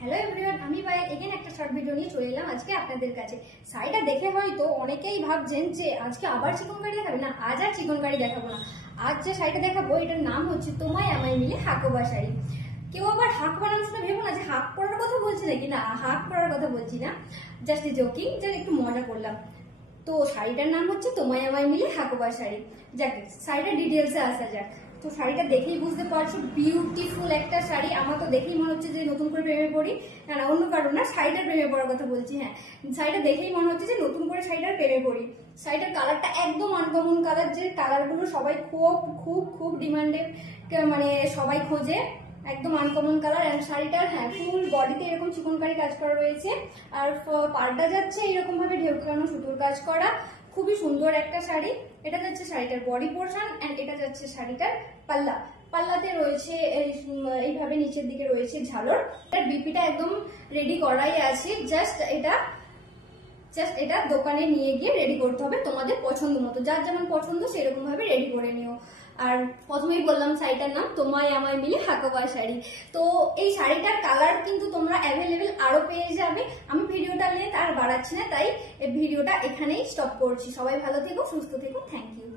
Hello everyone, আমি Payel again একটা short video নিয়ে চলে এলাম আজকে আপনাদের কাছে। শাড়িটা দেখে হয়তো অনেকেই ভাবছেন যে আজকে আবার চিকনকারি দেখাবে। না, আজ আর চিকনকারি দেখাবো না। আজ যে শাড়িটা দেখাবো এটার নাম হচ্ছে তোমায় আমায় মিলে হাকোবা শাড়ি। কেউ আবার হাক বানানো শুনে ভেবো না যে হাক পরার কথা বলছি নাকি। না, হাক পরার কথা বলছি না, জাস্ট জোকিং, জাস্ট একটু মজা করলাম। তো শাড়িটার নাম হচ্ছে তোমায় আমায় মিলে হাকোবা শাড়ি। যাক, শাড়িটার ডিটেলসে আসা যাক। তো শাড়িটা দেখেই বুঝতে পারছো বিউটিফুল একটা শাড়ি। আমার তো দেখেই মনে হচ্ছে যে নতুন করে প্রেমে পড়ি। না না, অন্য কারণ না, শাড়িটার প্রেমে পড়ার কথা বলছি। হ্যাঁ, শাড়িটা দেখেই মনে হচ্ছে যে নতুন করে শাড়িটার প্রেমে পড়ি। শাড়িটার কালারটা একদম আনকমন কালার, যে কালারগুলো সবাই খুব খুব খুব ডিমান্ডেড, মানে সবাই খোঁজে। একদম আনকমন কালার। এন্ড শাড়িটার হ্যাঁ ফুল বডিতে এরকম চিকনকারি কাজ করা রয়েছে। আর পাড়টা যাচ্ছে এরকম ভাবে ঢেউকানো সুতোর কাজ করা। খুবই সুন্দর একটা শাড়ি। এটা যাচ্ছে শাড়িটার বডি পোর্শন এন্ড এটা যাচ্ছে শাড়িটার পাল্লা। পাল্লাতে রয়েছে এইভাবে নিচের দিকে রয়েছে ঝালর। এটার বিপিটা একদম রেডি করাই আছে। জাস্ট এটা দোকানে নিয়ে গিয়ে রেডি করতে হবে তোমাদের পছন্দ মতো, যার যেমন পছন্দ সেরকম ভাবে রেডি করে নিও। আর প্রথমেই বললাম শাড়িটার নাম তোমায় আমায় মিলে হাকোবা শাড়ি। তো এই শাড়িটার কালার কিন্তু তোমরা অ্যাভেলেবেল আরো পেয়ে যাবে। আমি ভিডিওটা লেন্থ আর বাড়াচ্ছি না, তাই এই ভিডিওটা এখানেই স্টপ করছি। সবাই ভালো থেকো, সুস্থ থেকো, থ্যাংক ইউ।